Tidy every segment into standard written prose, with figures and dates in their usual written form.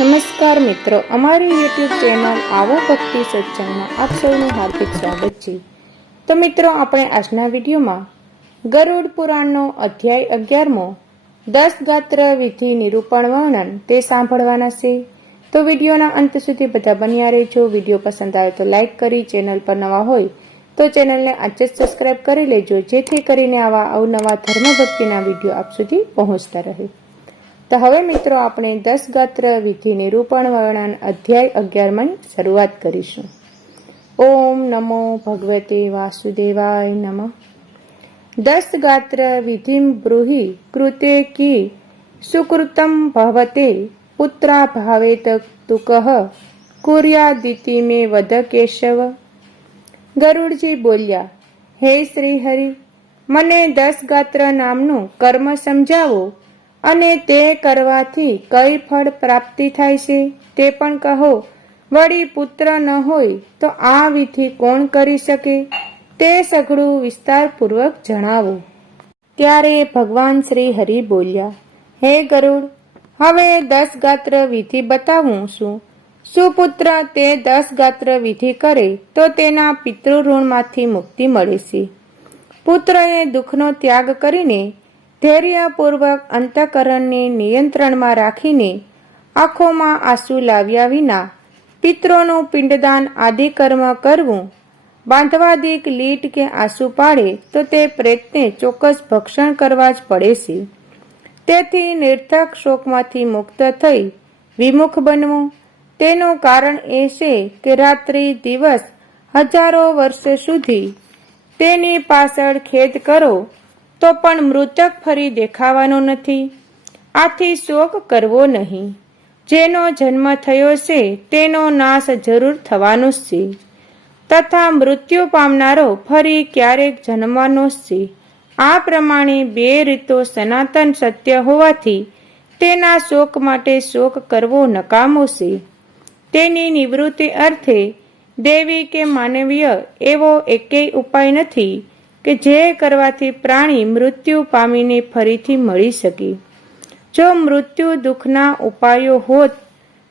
નમસ્કાર મિત્રો, અમારી યુટ્યુબ ચેનલ આવો ભક્તિ સત્સંગમાં આપ સૌનું હાર્દિક સ્વાગત છે. તો મિત્રો, આપણે આજના વિડીયોમાં ગરુડ પુરાણનો અધ્યાય 11મો 10 ગાત્ર વિધિ નિરૂપણ વર્ણન તે સાંભળવાના છે. તો વિડીયોના અંત સુધી બધા બન્યા રહેજો. વિડીયો પસંદ આવે તો લાઈક કરી, ચેનલ પર નવા હોય તો ચેનલને આજે જ સબસ્ક્રાઈબ કરી લેજો, જેથી કરીને આવા અવનવા ધર્મ ભક્તિના વિડીયો આપ સુધી પહોંચતા રહે. તો હવે મિત્રો, આપણે 10 ગાત્ર વિધિ નિરૂપણ વર્ણન અધ્યાય 11માં શરૂઆત કરીશું. ઓમ નમો ભગવતે વાસુદેવાય નમઃ. 10 ગાત્ર વિધિમ બ્રૂહિ કૃતે કી સુકૃતમ ભવતે પુત્રા ભાવેત તુકઃ કુર્યાદિતિ મે વદ કેશવ. ગરુડજી બોલ્યા, હે શ્રી હરિ, મને 10 ગાત્ર નામનું કર્મ સમજાવો અને તે કરવાથી કઈ ફળ પ્રાપ્તિ થાય છે તે પણ કહો. વળી પુત્ર ન હોય તો આ વિધિ કોણ કરી શકે તે સઘળું વિસ્તારપૂર્વક જણાવો. ત્યારે ભગવાન શ્રી હરિ બોલ્યા, હે ગરુડ, હવે 10 ગાત્ર વિધિ બતાવું છું. સુપુત્ર તે 10 ગાત્ર વિધિ કરે તો તેના પિતૃઋણમાંથી મુક્તિ મળે છે. પુત્રએ દુઃખનો ત્યાગ કરીને ધૈર્યપૂર્વક અંતઃકરણને નિયંત્રણમાં રાખીને આંખોમાં આંસુ લાવ્યા વિના પિતૃનું પિંડદાન આદિ કર્મ કરવું. બાંધવાદિક લીટ કે આંસુ પાડે તો તે પ્રેતને ચોક્કસ ભક્ષણ કરવા જ પડે છે. તેથી નિર્થક શોકમાંથી મુક્ત થઈ વિમુખ બનવું. તેનું કારણ એ છે કે રાત્રિ દિવસ હજારો વર્ષ સુધી તેની પાછળ ખેદ કરો તો પણ મૃતક ફરી દેખાવાનો નથી. આથી શોક કરવો નહીં. જેનો જન્મ થયો છે તેનો નાશ જરૂર થવાનો જ છે, તથા મૃત્યુ પામનારો ફરી ક્યારેક જન્મવાનો જ છે. આ પ્રમાણે બે રીતો સનાતન સત્ય હોવાથી તેના શોક માટે શોક કરવો નકામો છે. તેની નિવૃત્તિ અર્થે દૈવી કે માનવીય એવો એકેય ઉપાય નથી કે જે કરવાથી પ્રાણી મૃત્યુ પામીને ફરીથી મળી શકે. જો મૃત્યુ દુઃખના ઉપાયો હોત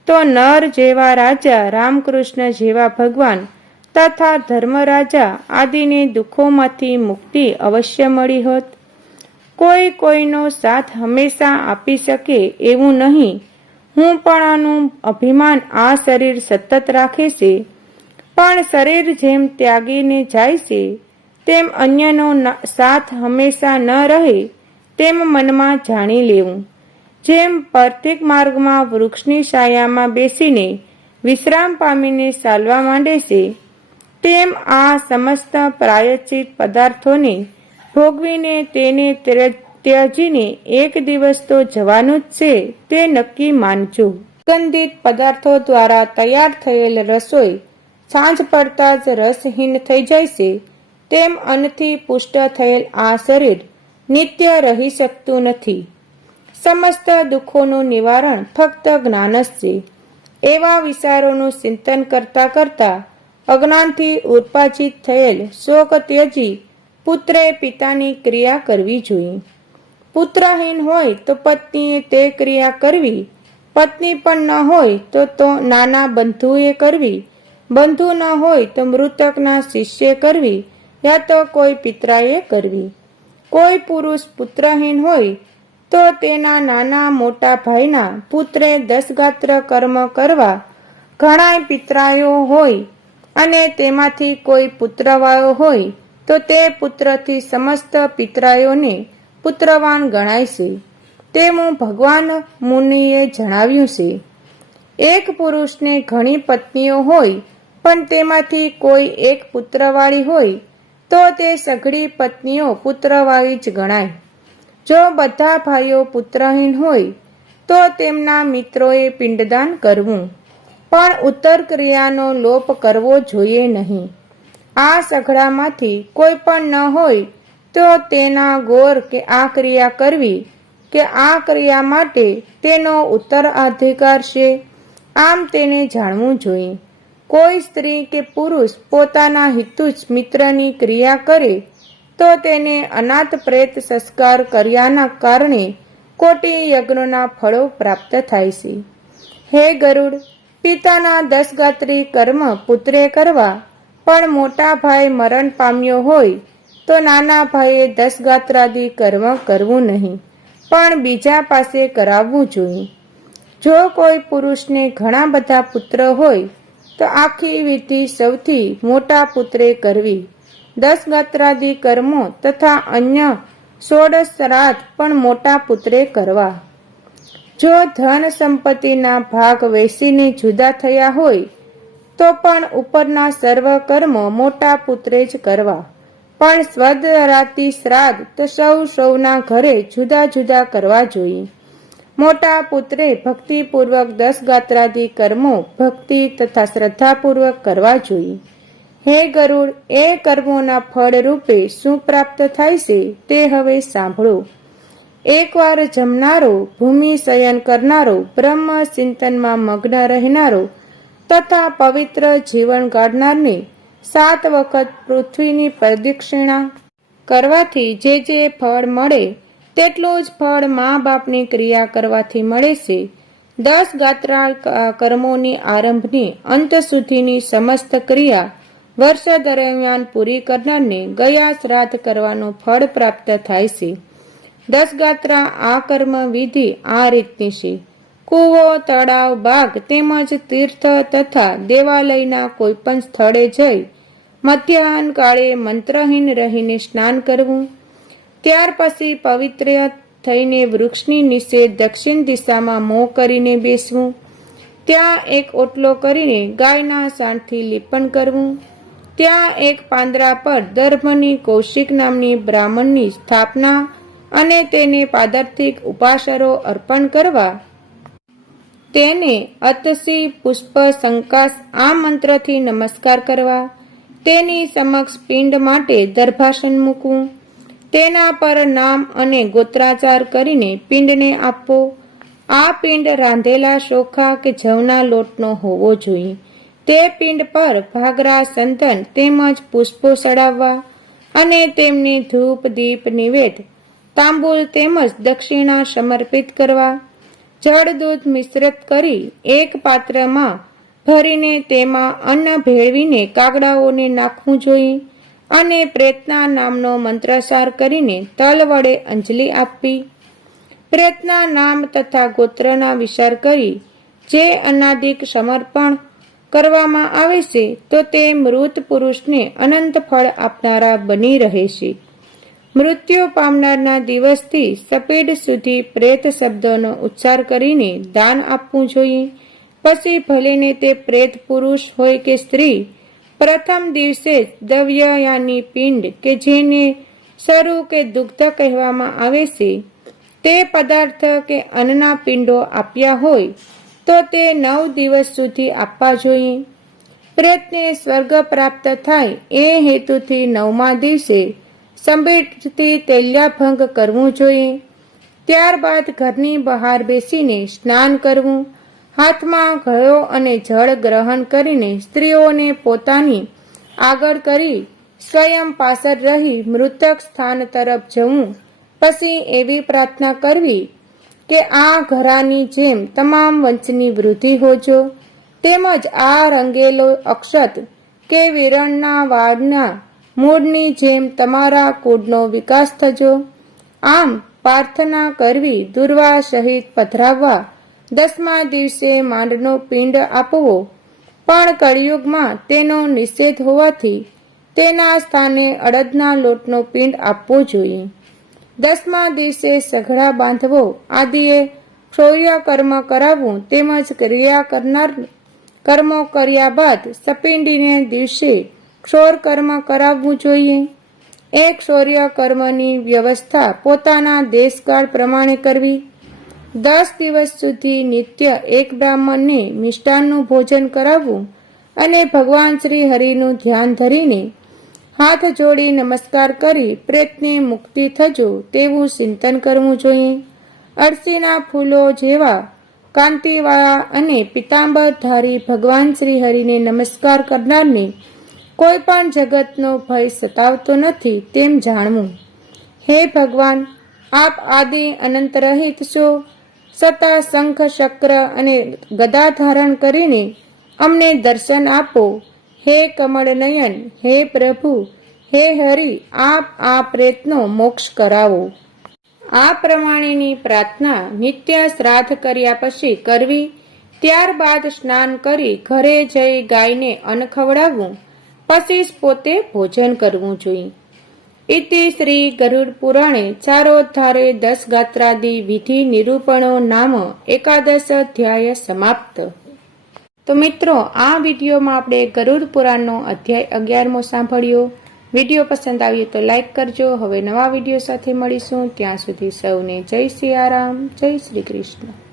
તો નર જેવા રાજા, રામકૃષ્ણ જેવા ભગવાન તથા ધર્મરાજા આદિને દુઃખોમાંથી મુક્તિ અવશ્ય મળી હોત. કોઈ કોઈનો સાથ હંમેશા આપી શકે એવું નહીં. હું પણનું અભિમાન આ શરીર સતત રાખે છે, પણ શરીર જેમ ત્યાગીને જાય છે તેમ અન્યનો સાથ હંમેશા ન રહે તેમ મનમાં જાણી લેવું. જેમ પર્તિક માર્ગમાં વૃક્ષની છાયામાં બેસીને વિશ્રામ પામીને ચાલવા માંડે છે, તેમ આ સમસ્ત પ્રાયશ્ચિત પદાર્થોને ભોગવીને તેને ત્યજીને એક દિવસ તો જવાનું જ છે તે નક્કી માનજો. સુગંધિત પદાર્થો દ્વારા તૈયાર થયેલ રસોઈ સાંજ પડતા જ રસહીન થઈ જાય છે, તેમ અન્નથી પુષ્ટ થયેલ આ શરીર નિત્ય રહી શકતું નથી. સમસ્ત દુઃખોનું નિવારણ ફક્ત જ્ઞાન જ છે. એવા વિચારોનું ચિંતન કરતા કરતા અજ્ઞાનથી ઉત્પાદિત થયેલ શોક ત્યજી પુત્રે પિતાની ક્રિયા કરવી જોઈએ. પુત્રહીન હોય તો પત્નીએ તે ક્રિયા કરવી. પત્ની પણ ન હોય તો નાના બંધુએ કરવી. બંધુ ન હોય તો મૃતકના શિષ્ય કરવી, યા તો કોઈ પિતરાએ કરવી. કોઈ પુરુષ પુત્રહીન હોય તો તેના નાના મોટા ભાઈના પુત્રે 10 ગાત્ર કર્મ કરવા. ઘણાય પિતરાઓ હોય અને તેમાંથી કોઈ પુત્રવાળો હોય તો તે પુત્રથી સમસ્ત પિતરાઓને પુત્રવાન ગણાય છે. તેવું ભગવાન મુનિએ જણાવ્યું છે. એક પુરુષને ઘણી પત્નીઓ હોય પણ તેમાંથી કોઈ એક પુત્રવાળી હોય તો તે સઘળી પત્નીઓ પુત્રવાળી જ ગણાય. જો બધા ભાઈઓ પુત્રહીન હોય તો તેમના મિત્રોએ પિંડદાન કરવું, પણ ઉત્તર ક્રિયાનો લોપ કરવો જોઈએ નહીં. આ સઘળામાંથી કોઈ પણ ન હોય તો તેના ગોર કે આ ક્રિયા કરવી કે આ ક્રિયા માટે તેનો ઉત્તરાધિકાર છે, આમ તેને જાણવું જોઈએ. કોઈ સ્ત્રી કે પુરુષ પોતાના હિતુજ મિત્રની ક્રિયા કરે તો તેને અનાથ પ્રેત સંસ્કાર કર્યાના કારણે કોટી યજ્ઞના ફળો પ્રાપ્ત થાય છે. હે ગરુડ, પિતાના દસગાત્રી કર્મ પુત્રે કરવા, પણ મોટા ભાઈ મરણ પામ્યો હોય તો નાના ભાઈએ દસગાત્રાદિ કર્મ કરવું નહીં, પણ બીજા પાસે કરાવવું જોઈએ. જો કોઈ પુરુષને ઘણા બધા પુત્ર હોય તો આખી વિધિ સૌથી મોટા પુત્રે કરવી. દસગાત્રાદિ કર્મો તથા અન્ય 16 શ્રાદ્ધ પણ મોટા પુત્રે કરવા. જો ધન સંપત્તિના ભાગ વેચીને જુદા થયા હોય તો પણ ઉપરના સર્વ કર્મો મોટા પુત્રે જ કરવા, પણ સ્વદરાતી શ્રાદ્ધ તો સૌના ઘરે જુદા જુદા કરવા જોઈએ. મોટા પુત્રે ભક્તિપૂર્વક દસગાત્રાદિ કર્મો ભક્તિ તથા શ્રદ્ધાપૂર્વક કરવા જોઈએ. હે ગરુડ, એ કર્મોના ફળ રૂપે શું પ્રાપ્ત થાય છે તે હવે સાંભળો. એકવાર જમનારો, ભૂમિ શયન કરનારો, બ્રહ્મ ચિંતનમાં મગ્ન રહેનારો તથા પવિત્ર જીવન ગાળનારને 7 વખત પૃથ્વીની પ્રદક્ષિણા કરવાથી જે ફળ મળે તેટલું જ ફળ મા બાપની ક્રિયા કરવાથી મળે છે. 10 ગાત્રા કર્મોની આરંભની અંત સુધીની સમસ્ત ક્રિયા વર્ષ દરમિયાન પૂરી કરનારને ગયા શ્રાદ્ધ કરવાનું ફળ પ્રાપ્ત થાય છે. 10 ગાત્રા આ કર્મ વિધિ આ રીતની છે. કૂવો, તળાવ, બાગ તેમજ તીર્થ તથા દેવાલયના કોઈ પણ સ્થળે જઈ મધ્યાહન કાળે મંત્રહીન રહીને સ્નાન કરવું. ત્યાર પછી પવિત્ર થઈને વૃક્ષની નીચે દક્ષિણ દિશામાં મોં કરીને બેસવું. ત્યાં એક ઓટલો કરીને ગાયના સાણથી લીપન કરવું. ત્યાં એક પાંદડા પર દર્ભની કૌશિક નામની બ્રાહ્મણની સ્થાપના અને તેને પાદાર્થિક ઉપાસરો અર્પણ કરવા. તેને અતસી, પુષ્પ, શંકાશ આ મંત્રથી નમસ્કાર કરવા. તેની સમક્ષ પિંડ માટે દર્ભાસન મૂકવું. તેના પર નામ અને ગોત્રાચાર કરીને પિંડને આપવો. આ પિંડ રાંધેલા ચોખા કે જવના લોટનો હોવો જોઈએ. તે પિંડ પર ભાગરા, સંતન તેમજ પુષ્પો ચડાવવા અને તેમને ધૂપ, દીપ, નિવેદ, તાંબુલ તેમજ દક્ષિણા સમર્પિત કરવા. જળ દૂધ મિશ્રિત કરી એક પાત્રમાં ભરીને તેમાં અન્ન ભેળવીને કાગડાઓને નાખવું જોઈએ અને પ્રેતના નામનો મંત્રસાર કરીને તલ વડે અંજલિ આપવી. પ્રેતના નામ તથા ગોત્રના વિચાર કરી જે અનાદિક સમર્પણ કરવામાં આવે છે તો તે મૃત પુરુષને અનંત ફળ આપનારા બની રહે છે. મૃત્યુ પામનારના દિવસથી સપેડ સુધી પ્રેત શબ્દનો ઉચ્ચાર કરીને દાન આપવું જોઈએ. પછી ભલેને તે પ્રેત પુરુષ હોય કે સ્ત્રી, પ્રથમ દિવસે જ દવ્યયાની પિંડ કે જેને સરુ કે દુગ્ધ કહેવામાં આવે છે તે પદાર્થ કે અન્નના પિંડો આપ્યા હોય તો તે 9 દિવસ સુધી આપવા જોઈએ. પ્રેતને સ્વર્ગ પ્રાપ્ત થાય એ હેતુથી 9મા દિવસે સંભેટથી તૈલ્યાભંગ કરવું જોઈએ. ત્યારબાદ ઘરની બહાર બેસીને સ્નાન કરવું. હાથમાં ઘડો અને જળ ગ્રહણ કરીને સ્ત્રીઓને પોતાની આગળ કરી સ્વયં પાછળ રહી મૃતક સ્થાન તરફ જવું. પછી એવી પ્રાર્થના કરવી કે આ ઘરાની જેમ તમામ વંશની વૃદ્ધિ હોજો, તેમજ આ રંગેલો અક્ષત કે વિરણના વાડના મૂળની જેમ તમારા કુળનો વિકાસ થજો. આમ પ્રાર્થના કરવી. દુર્વા સહિત પધરાવવા. 10મા દિવસે માંડનો પિંડ આપવો, પણ કળિયુગમાં તેનો નિષેધ હોવાથી તેના સ્થાને અડદના લોટનો પિંડ આપવો જોઈએ. 10મા દિવસે સઘળા બાંધવો આદિએ ક્ષૌર્ય કર્મ કરાવવું તેમજ ક્રિયા કરનાર કર્મો કર્યા બાદ સપિંડીને દિવસે ક્ષૌર કર્મ કરાવવું જોઈએ. એ ક્ષૌર્ય કર્મની વ્યવસ્થા પોતાના દેશકાળ પ્રમાણે કરવી. 10 દિવસ સુધી નિત્ય એક બ્રાહ્મણને મિષ્ટાનનું ભોજન કરાવવું અને ભગવાન શ્રી હરિનું ધ્યાન ધરીને હાથ જોડી નમસ્કાર કરી પ્રેતને મુક્તિ થજો તેવું ચિંતન કરવું જોઈએ. અળસીના ફૂલો જેવા કાંતિવાળા અને પિતાંબરધારી ભગવાન શ્રી હરિને નમસ્કાર કરનારને કોઈ પણ જગતનો ભય સતાવતો નથી તેમ જાણવું. હે ભગવાન, આપ આદિ અનંત રહિત છો, સતા શંખ ચક્ર અને ગદા ધારણ કરીને અમને દર્શન આપો. હે કમળ નયન, હે પ્રભુ, હે હરિ, આપ આ પ્રેતનો મોક્ષ કરાવો. આ પ્રમાણેની પ્રાર્થના નિત્ય શ્રાદ્ધ કર્યા પછી કરવી. ત્યારબાદ સ્નાન કરી ઘરે જઈ ગાયને અન્ન ખવડાવવું, પછી પોતે ભોજન કરવું જોઈએ. ઇતિ શ્રી ગરુડ પુરાણે ચારોદ્ધારે 10 ગાત્રાદિ વિધિ નિરૂપણો નામ એકાદશ અધ્યાય સમાપ્ત. તો મિત્રો, આ વિડીયોમાં આપણે ગરુડ પુરાણનો અધ્યાય 11મો સાંભળ્યો. વિડીયો પસંદ આવ્યો તો લાઈક કરજો. હવે નવા વિડીયો સાથે મળીશું. ત્યાં સુધી સૌને જય સિયારામ, જય શ્રી કૃષ્ણ.